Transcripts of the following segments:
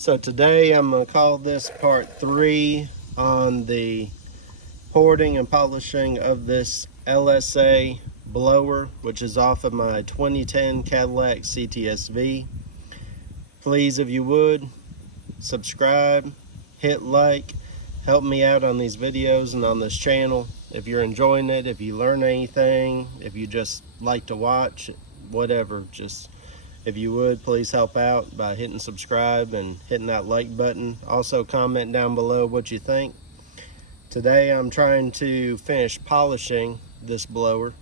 So today I'm going to call this part 3 on the porting and polishing of this LSA blower, which is off of my 2010 Cadillac CTS-V. Please, if you would, subscribe, hit like, help me out on these videos and on this channel. If you're enjoying it, if you learn anything, if you just like to watch, whatever, just if you would, please help out by hitting subscribe and hitting that like button. Also comment down below what you think. Today I'm trying to finish polishing this blower.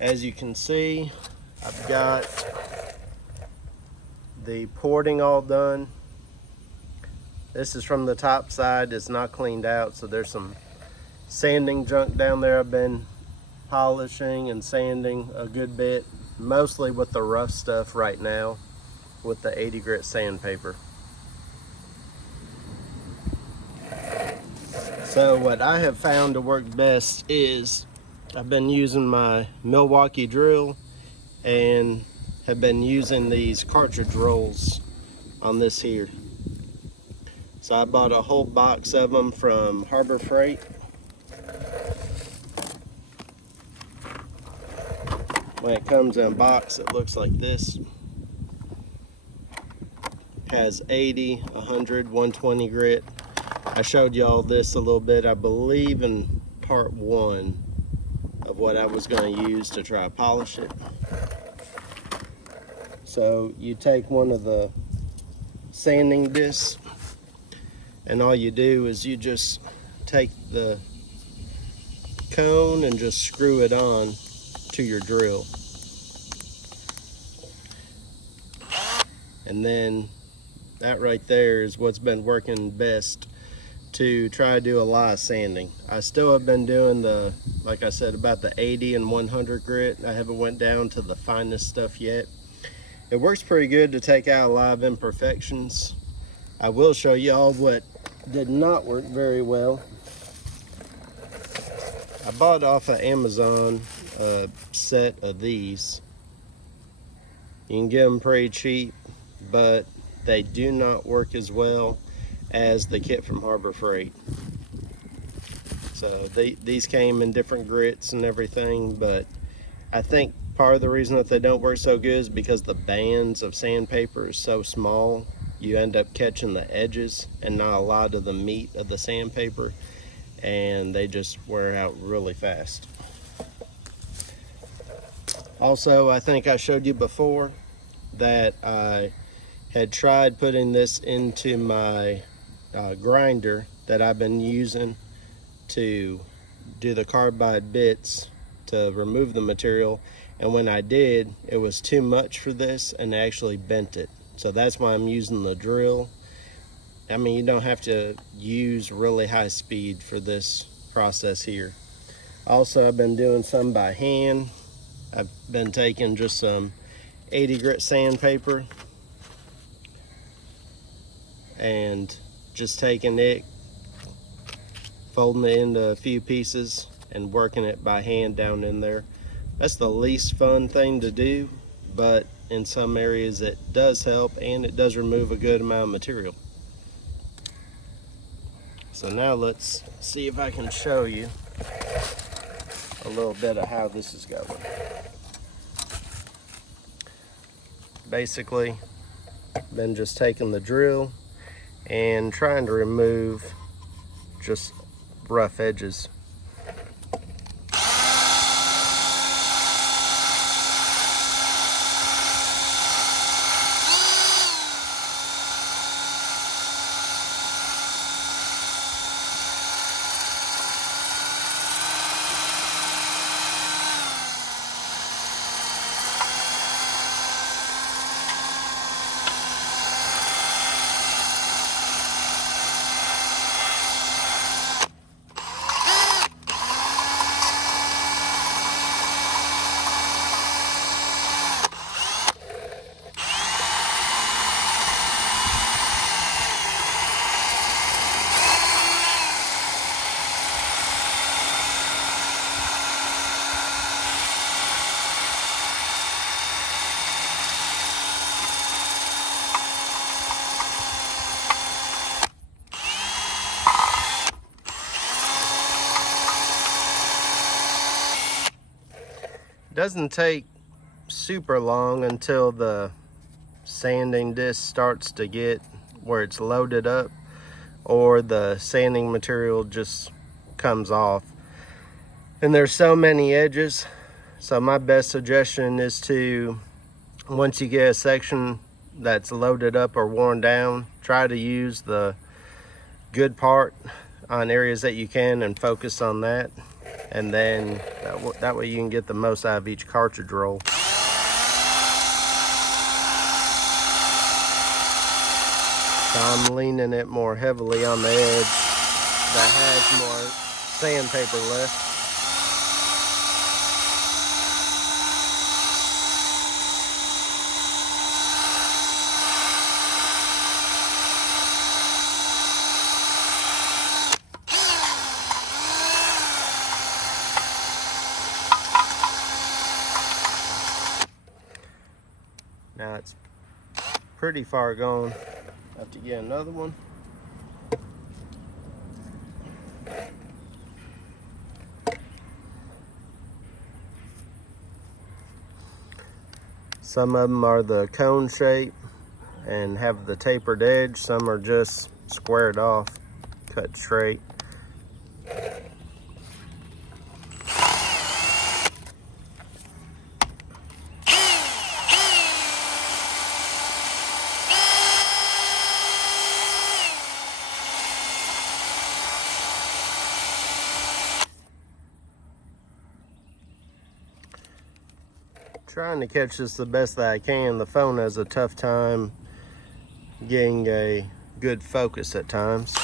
As you can see, I've got the porting all done. This is from the top side. It's not cleaned out, so there's some sanding junk down there. I've been polishing and sanding a good bit, mostly with the rough stuff right now with the 80 grit sandpaper. So what I have found to work best is I've been using my Milwaukee drill and have been using these cartridge rolls on this here. So I bought a whole box of them from Harbor Freight. When it comes in a box, it looks like this. Has 80, 100, 120 grit. I showed y'all this a little bit, I believe, in part 1 of what I was going to use to try to polish it. So you take one of the sanding discs, and all you do is you just take the cone and just screw it on to your drill. And then that right there is what's been working best to try to do a lot of sanding. I still have been doing the, like I said, about the 80 and 100 grit. I haven't went down to the finest stuff yet. It works pretty good to take out a lot of imperfections. I will show y'all what did not work very well. I bought off of Amazon a set of these. You can get them pretty cheap, but they do not work as well as the kit from Harbor Freight. So these came in different grits and everything, but I think part of the reason that they don't work so good is because the bands of sandpaper is so small, you end up catching the edges and not a lot of the meat of the sandpaper, and they just wear out really fast. Also, I think I showed you before that I had tried putting this into my grinder that I've been using to do the carbide bits to remove the material, and when I did, it was too much for this and actually bent it. So that's why I'm using the drill. I mean, you don't have to use really high speed for this process here. Also, I've been doing some by hand. I've been taking just some 80 grit sandpaper and just taking it, folding it into a few pieces and working it by hand down in there. That's the least fun thing to do, but in some areas it does help, and it does remove a good amount of material. So now let's see if I can show you a little bit of how this is going. Basically, been just taking the drill and trying to remove just rough edges. Doesn't take super long until the sanding disc starts to get where it's loaded up, or the sanding material just comes off. And there's so many edges, so my best suggestion is to, once you get a section that's loaded up or worn down, try to use the good part on areas that you can and focus on that, and then that way you can get the most out of each cartridge roll. So I'm leaning it more heavily on the edge that has more sandpaper left. Now it's pretty far gone. Have to get another one. Some of them are the cone shape and have the tapered edge. Some are just squared off, cut straight. Trying to catch this the best that I can. The phone has a tough time getting a good focus at times.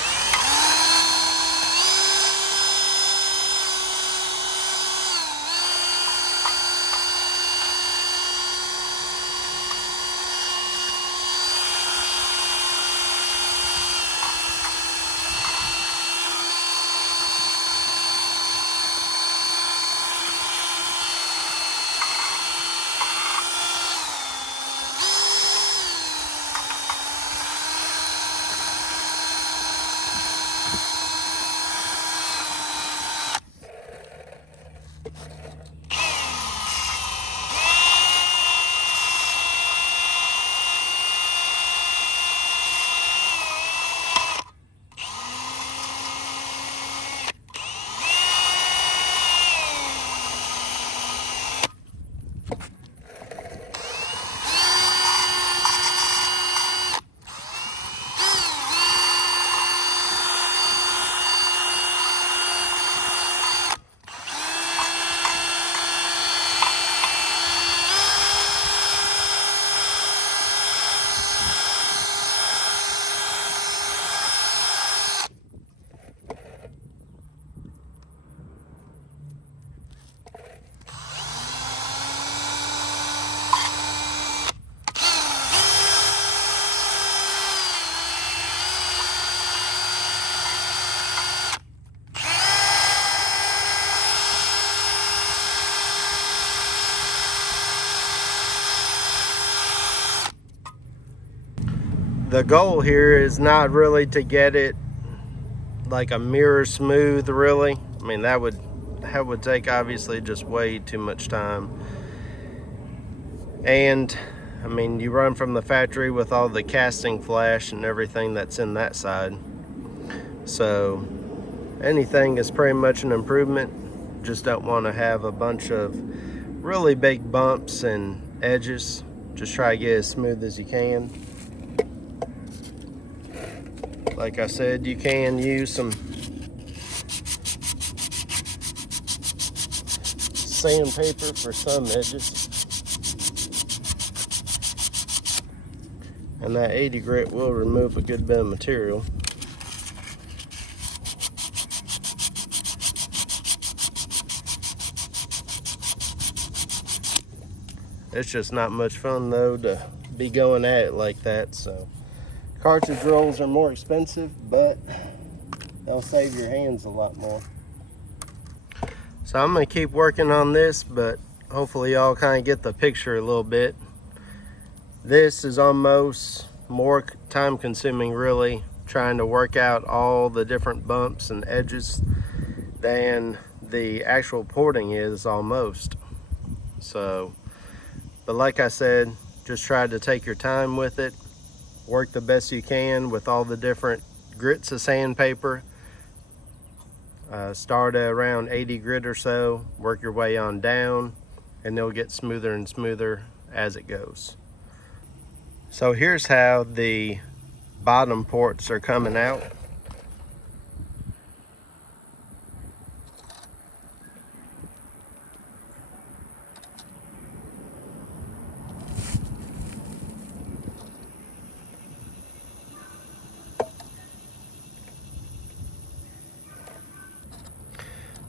The goal here is not really to get it like a mirror smooth, really. I mean, that would take obviously just way too much time. And I mean, you run from the factory with all the casting flash and everything that's in that side. So anything is pretty much an improvement. Just don't want to have a bunch of really big bumps and edges. Just try to get as smooth as you can. Like I said, you can use some sandpaper for some edges. And that 80 grit will remove a good bit of material. It's just not much fun though to be going at it like that, so. Cartridge rolls are more expensive, but they'll save your hands a lot more. So I'm gonna keep working on this, but hopefully y'all kind of get the picture a little bit. This is almost more time consuming, really, trying to work out all the different bumps and edges than the actual porting is almost. So, but like I said, just try to take your time with it, work the best you can with all the different grits of sandpaper. Start at around 80 grit or so, work your way on down, and they'll get smoother and smoother as it goes. So here's how the bottom ports are coming out.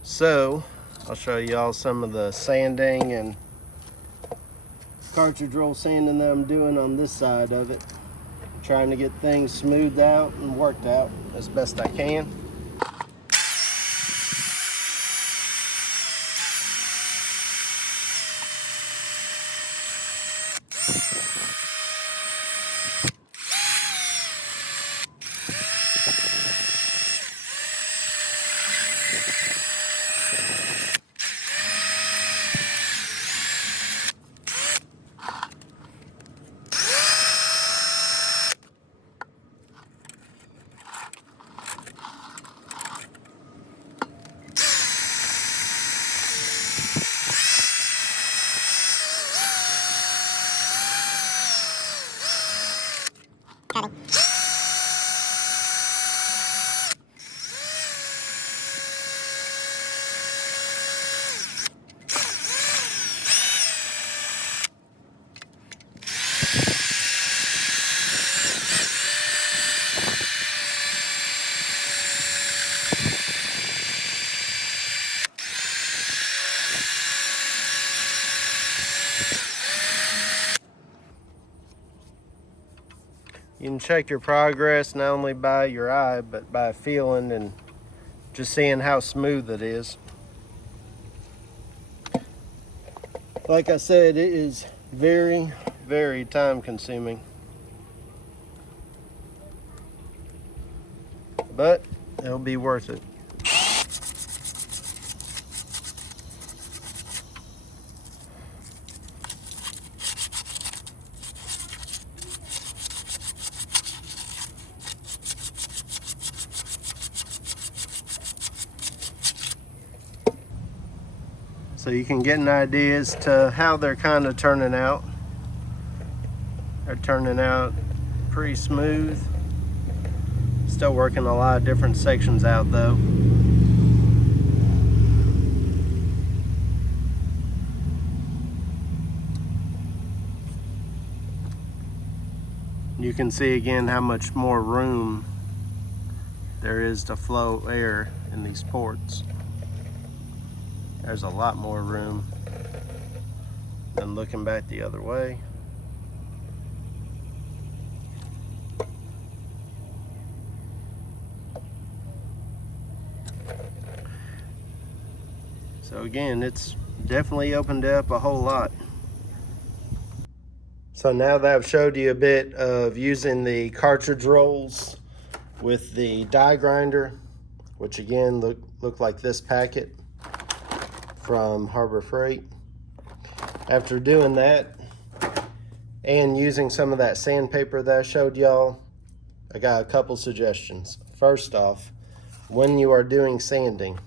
So I'll show y'all some of the sanding and cartridge roll sanding that I'm doing on this side of it. I'm trying to get things smoothed out and worked out as best I can. You can check your progress not only by your eye, but by feeling and just seeing how smooth it is. Like I said, it is very, very time consuming, but it'll be worth it. So you can get an idea as to how they're kind of turning out. They're turning out pretty smooth. Still working a lot of different sections out though. You can see again how much more room there is to flow air in these ports. There's a lot more room than looking back the other way. So again, it's definitely opened up a whole lot. So now that I've showed you a bit of using the cartridge rolls with the die grinder, which again look like this packet from Harbor Freight. After doing that and using some of that sandpaper that I showed y'all, I got a couple suggestions. First off, when you are doing sanding,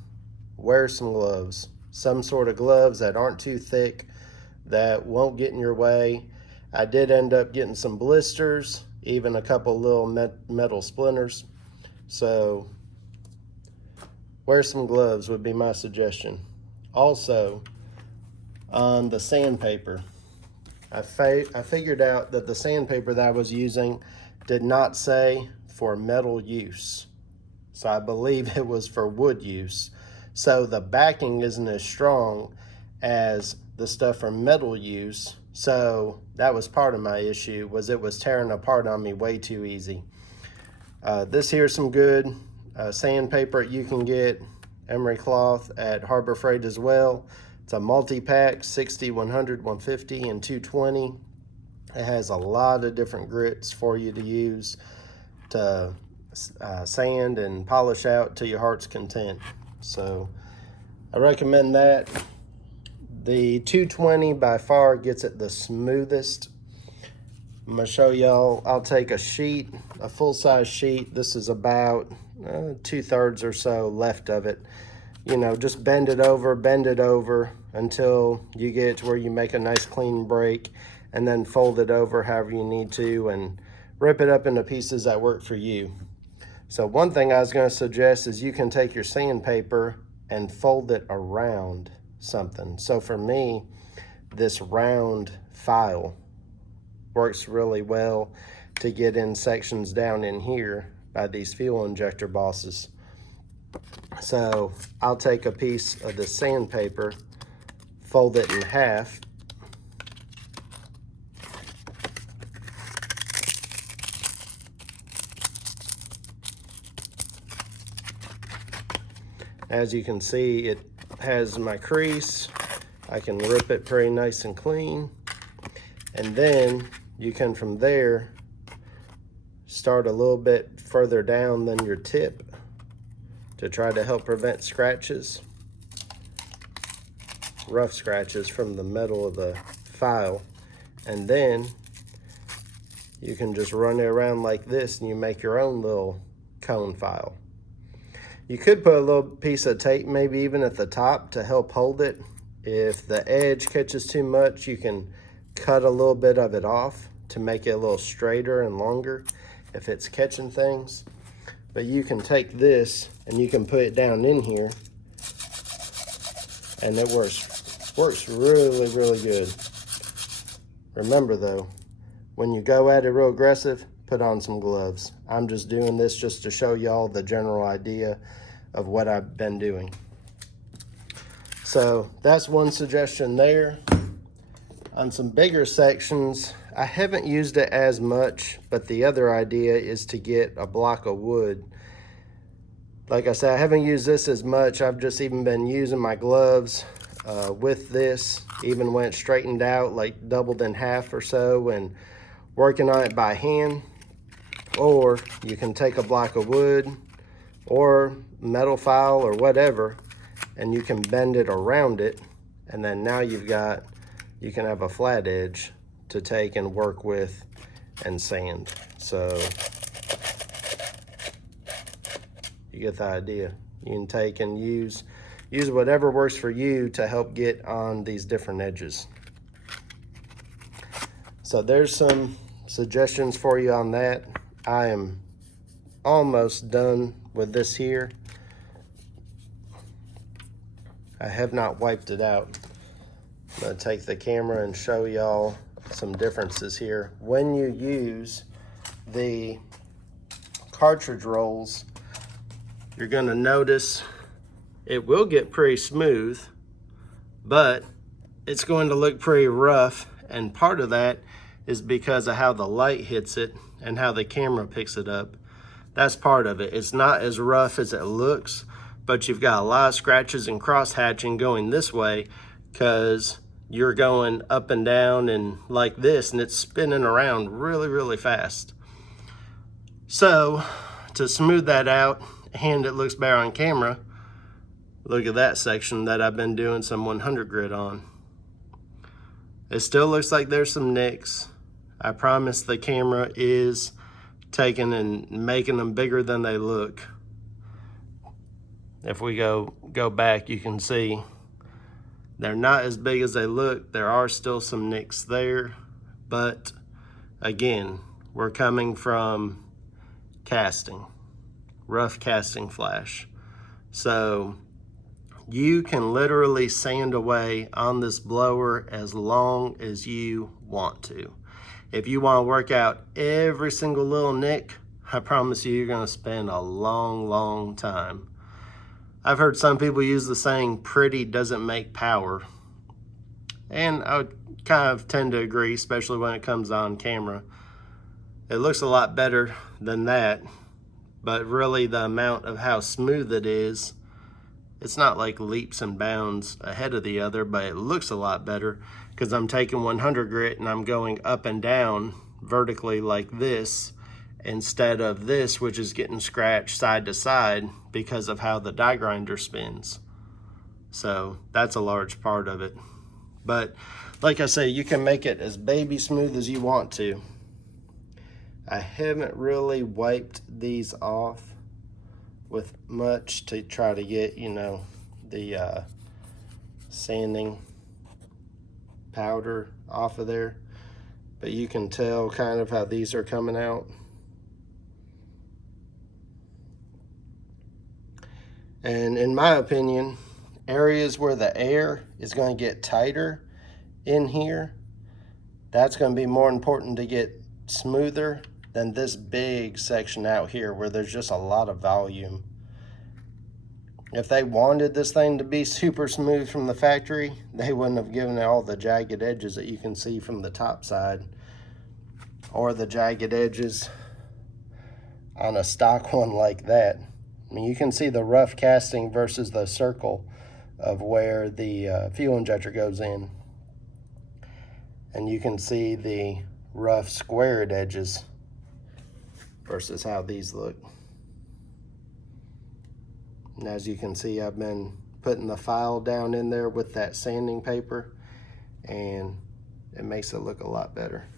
wear some gloves. Some sort of gloves that aren't too thick, that won't get in your way. I did end up getting some blisters, even a couple little metal splinters. So wear some gloves would be my suggestion. Also, on the sandpaper, I figured out that the sandpaper that I was using did not say for metal use. So I believe it was for wood use. So the backing isn't as strong as the stuff for metal use. So that was part of my issue, was it was tearing apart on me way too easy. This here's some good sandpaper you can get, emery cloth at Harbor Freight as well. It's a multi-pack, 60, 100, 150, and 220. It has a lot of different grits for you to use to sand and polish out to your heart's content. So I recommend that. The 220 by far gets it the smoothest. I'm gonna show y'all, I'll take a sheet, a full-size sheet. This is about 2/3 or so left of it. You know, just bend it over until you get to where you make a nice clean break, and then fold it over however you need to and rip it up into pieces that work for you. So one thing I was going to suggest is you can take your sandpaper and fold it around something. So for me, this round file works really well to get in sections down in here by these fuel injector bosses. So I'll take a piece of the sandpaper, fold it in half, as you can see, it has my crease. I can rip it pretty nice and clean. And then you can, from there, start a little bit further down than your tip to try to help prevent scratches, rough scratches from the metal of the file. And then you can just run it around like this and you make your own little cone file. You could put a little piece of tape maybe even at the top to help hold it. If the edge catches too much, you can cut a little bit of it off to make it a little straighter and longer if it's catching things. But you can take this and you can put it down in here, and it works really, really good. Remember though, when you go at it real aggressive, put on some gloves. I'm just doing this just to show y'all the general idea of what I've been doing. So that's one suggestion there. On some bigger sections, I haven't used it as much, but the other idea is to get a block of wood. Like I said, I haven't used this as much. I've just even been using my gloves with this, even when it's straightened out, like doubled in half or so, and working on it by hand. Or you can take a block of wood or metal file or whatever, and you can bend it around it, and then now you can have a flat edge to take and work with and sand. So you get the idea. You can take and use whatever works for you to help get on these different edges. So there's some suggestions for you on that. I am almost done with this here. I have not wiped it out. I'm going to take the camera and show y'all some differences here. When you use the cartridge rolls, you're going to notice it will get pretty smooth, but it's going to look pretty rough, and part of that is because of how the light hits it and how the camera picks it up. That's part of it. It's not as rough as it looks, but you've got a lot of scratches and cross hatching going this way because you're going up and down and like this, and it's spinning around really, really fast. So to smooth that out and it looks better on camera, look at that section that I've been doing some 100 grit on. It still looks like there's some nicks. I promise the camera is taking and making them bigger than they look. If we go back, you can see they're not as big as they look. There are still some nicks there, but again, we're coming from casting, rough casting flash. So you can literally sand away on this blower as long as you want to. If you want to work out every single little nick, I promise you're going to spend a long, long time. I've heard some people use the saying, pretty doesn't make power. And I would kind of tend to agree, especially when it comes on camera. It looks a lot better than that, but really the amount of how smooth it is, it's not like leaps and bounds ahead of the other, but it looks a lot better because I'm taking 100 grit and I'm going up and down vertically like this, instead of this, which is getting scratched side to side because of how the die grinder spins. So that's a large part of it. But like I say, you can make it as baby smooth as you want to. I haven't really wiped these off with much to try to get, you know, the sanding powder off of there. But you can tell kind of how these are coming out. And in my opinion, areas where the air is going to get tighter in here, that's going to be more important to get smoother than this big section out here where there's just a lot of volume. If they wanted this thing to be super smooth from the factory, they wouldn't have given it all the jagged edges that you can see from the top side, or the jagged edges on a stock one like that. I mean, you can see the rough casting versus the circle of where the fuel injector goes in. And you can see the rough squared edges versus how these look. And as you can see, I've been putting the file down in there with that sanding paper, and it makes it look a lot better.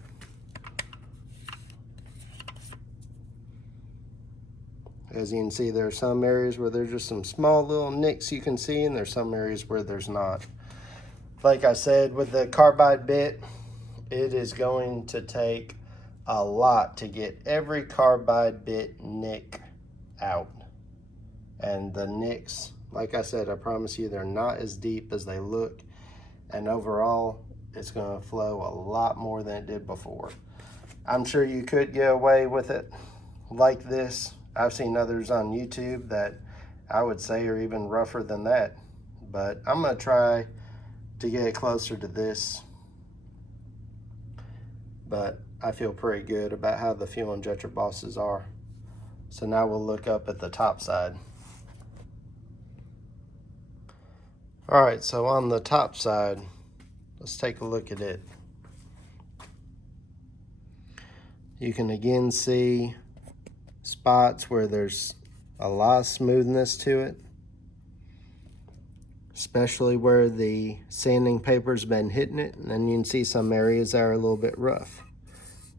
As you can see, there are some areas where there's just some small little nicks you can see, and there's some areas where there's not. Like I said, with the carbide bit, it is going to take a lot to get every carbide bit nick out. And the nicks, like I said, I promise you, they're not as deep as they look. And overall, it's going to flow a lot more than it did before. I'm sure you could get away with it like this. I've seen others on YouTube that I would say are even rougher than that. But I'm going to try to get it closer to this. But I feel pretty good about how the fuel injector bosses are. So now we'll look up at the top side. All right, so on the top side, let's take a look at it. You can again see spots where there's a lot of smoothness to it, especially where the sanding paper's been hitting it, and then you can see some areas that are a little bit rough.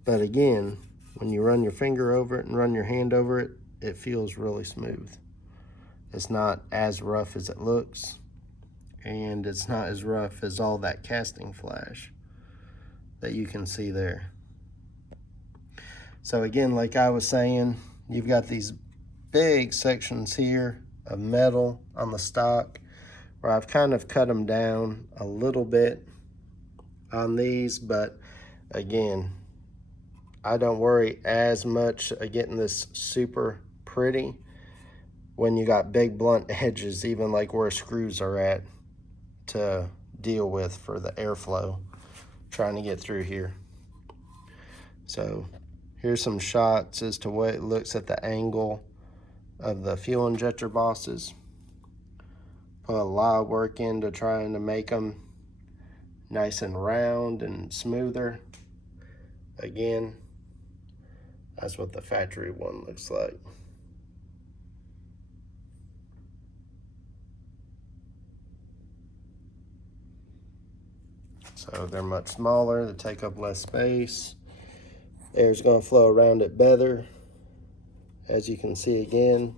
But again, when you run your finger over it and run your hand over it, it feels really smooth. It's not as rough as it looks, and it's not as rough as all that casting flash that you can see there. So again, like I was saying, you've got these big sections here of metal on the stock where I've kind of cut them down a little bit on these, but again, I don't worry as much of getting this super pretty when you got big blunt edges, even like where screws are at, to deal with for the airflow trying to get through here. So here's some shots as to what it looks at the angle of the fuel injector bosses. Put a lot of work into trying to make them nice and round and smoother. Again, that's what the factory one looks like. So they're much smaller, they take up less space. Air's going to flow around it better. As you can see again,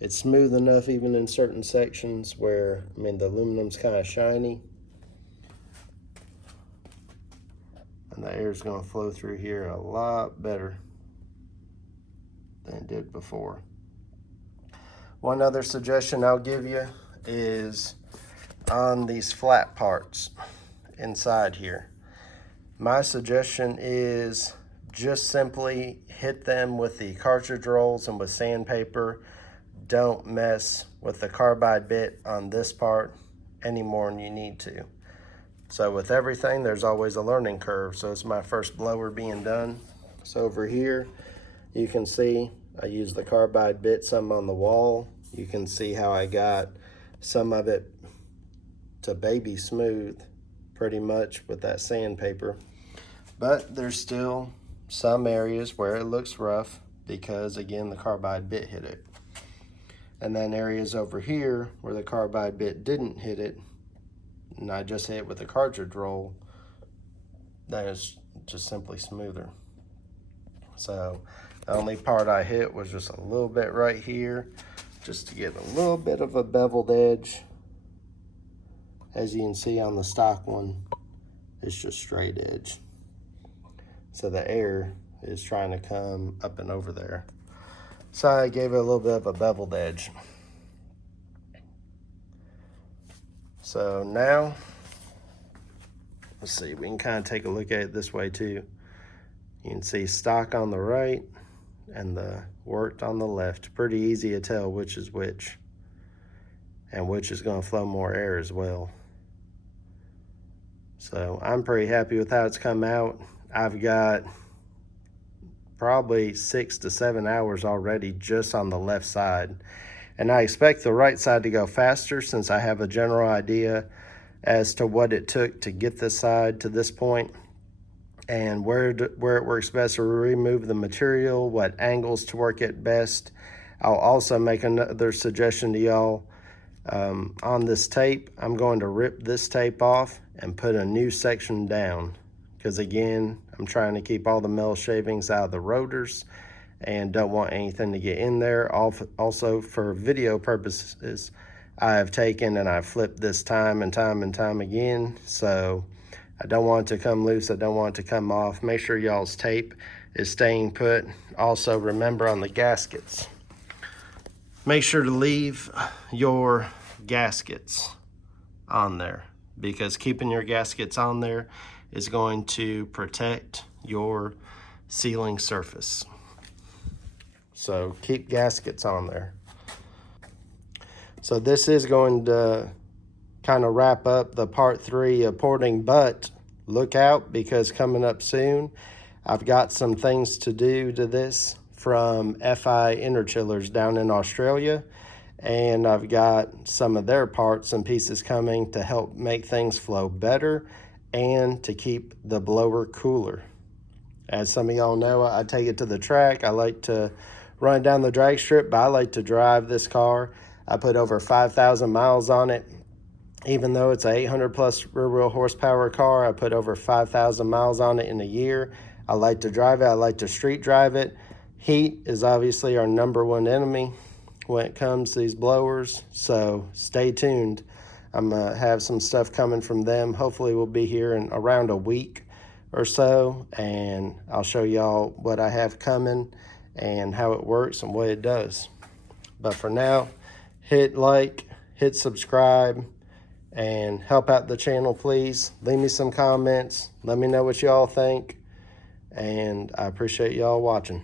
it's smooth enough even in certain sections where, I mean, the aluminum's kind of shiny. And the air's going to flow through here a lot better than it did before. One other suggestion I'll give you is on these flat parts inside here. My suggestion is just simply hit them with the cartridge rolls and with sandpaper. Don't mess with the carbide bit on this part any more than you need to. So with everything, there's always a learning curve. So it's my first blower being done. So over here, you can see I used the carbide bit some on the wall. You can see how I got some of it to baby smooth pretty much with that sandpaper. But there's still some areas where it looks rough because, again, the carbide bit hit it. And then areas over here where the carbide bit didn't hit it, and I just hit with a cartridge roll, that is just simply smoother. So the only part I hit was just a little bit right here, just to get a little bit of a beveled edge. As you can see on the stock one, it's just straight edge. So the air is trying to come up and over there. So I gave it a little bit of a beveled edge. So now, let's see, we can kind of take a look at it this way too. You can see stock on the right and the worked on the left. Pretty easy to tell which is which, and which is going to flow more air as well. So I'm pretty happy with how it's come out. I've got probably 6 to 7 hours already just on the left side. And I expect the right side to go faster, since I have a general idea as to what it took to get this side to this point, and where it works best to remove the material, what angles to work at best. I'll also make another suggestion to y'all. On this tape, I'm going to rip this tape off and put a new section down, because again, I'm trying to keep all the metal shavings out of the rotors and don't want anything to get in there. Also, for video purposes, I have taken and I've flipped this time and time again, so I don't want it to come loose, I don't want it to come off. Make sure y'all's tape is staying put. Also, remember on the gaskets, make sure to leave your gaskets on there, because keeping your gaskets on there is going to protect your sealing surface. So keep gaskets on there. So this is going to kind of wrap up the part 3 of porting, but look out, because coming up soon, I've got some things to do to this from FI Interchillers down in Australia, and I've got some of their parts and pieces coming to help make things flow better and to keep the blower cooler. As some of y'all know, I take it to the track. I like to run down the drag strip, but I like to drive this car. I put over 5,000 miles on it. Even though it's an 800 plus rear wheel horsepower car, I put over 5,000 miles on it in a year. I like to drive it. I like to street drive it. Heat is obviously our #1 enemy when it comes to these blowers, so stay tuned. I'm gonna have some stuff coming from them. Hopefully we'll be here in around a week or so, and I'll show y'all what I have coming and how it works and what it does. But for now, hit like, hit subscribe, and help out the channel, please. Leave me some comments. Let me know what y'all think, and I appreciate y'all watching.